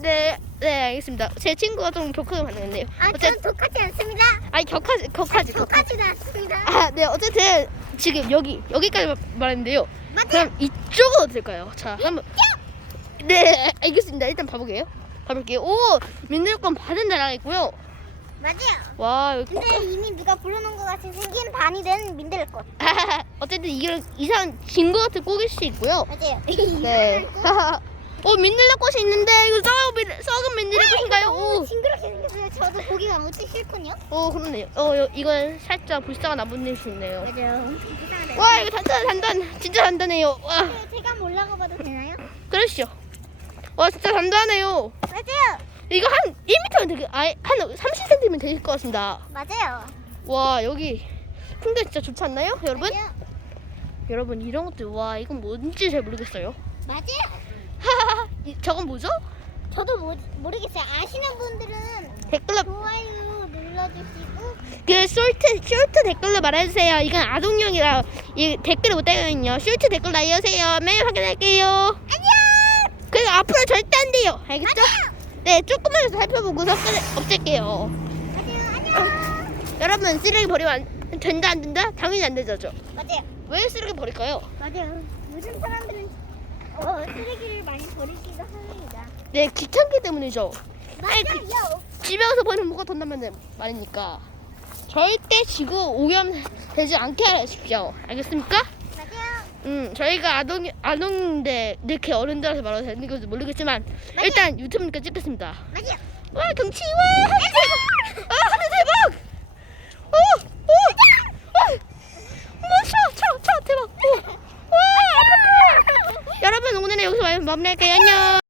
네, 네, 알겠습니다. 제 친구가 좀 격하게 반응했네요. 전 독하지 않습니다. 아니, 격하지. 독하지도 않습니다. 네, 어쨌든 지금 여기까지 말했는데요. 맞아요. 그럼 이쪽으로 될까요? 자, 한번. 네, 알겠습니다. 일단 봐볼게요. 오, 민들권 받은 데랑 있고요. 맞아요. 와, 여기 근데 이미 누가 부르는 것 같이 생긴 반이 된 민들꽃. 어쨌든 이런 이상한 징거 같은 꾸길 수 있고요. 맞아요. 네. 민들레꽃이 있는데 이거 썩은 민들레꽃인가요? 오. 징그럽게 생겼어요. 저도 보기가 무지 싫군요. 그렇네요. 이건 살짝 불쌍한 아버님 수 있네요. 맞아요. 이상하네. 와, 이거 단단, 진짜 단단해요. 와, 제가 한번 올라가 봐도 되나요? 그러시죠. 와, 진짜 단단해요. 맞아요. 이거 한 1m면 되게, 한 30cm 되실 것 같습니다. 맞아요. 와, 여기 풍경 진짜 좋지 않나요, 여러분? 맞아요. 여러분, 이런 것들, 와, 이건 뭔지 잘 모르겠어요. 맞아요. 저건 뭐죠? 저도 모르겠어요. 아시는 분들은 댓글로 좋아요 눌러주시고. 그 쇼트 댓글로 말해주세요. 이건 아동용이라 이 댓글을 못 달거든요. 쇼트 댓글 날려주세요. 매일 확인할게요. 안녕. 그리고 앞으로 절대 안 돼요. 알겠죠? 안녕. 네, 조금만 더 살펴보고서 없앨게요. 안녕. 안녕. 여러분, 쓰레기 버리면 된다 안 된다? 당연히 안 되죠. 맞아요. 왜 쓰레기 버릴까요? 맞아요. 요즘 사람들은 쓰레기를 많이 버리기도 합니다. 네, 귀찮기 때문이죠. 아니, 맞아요. 집에 와서 버리면 뭐가 돈 나면 말이니까. 절대 지구 오염 되지 않게 하십시오. 알겠습니까? 맞아요. 저희가 아동인데 이렇게 어른들한테 말해도 되는 건지 모르겠지만 일단 유튜브니까 찍겠습니다. 맞아요. 와, 경치, 와, 하늘 대박! 하늘 대박! 차, 대박! 와, 여러분, 오늘은 여기서 마무리할게요. 안녕!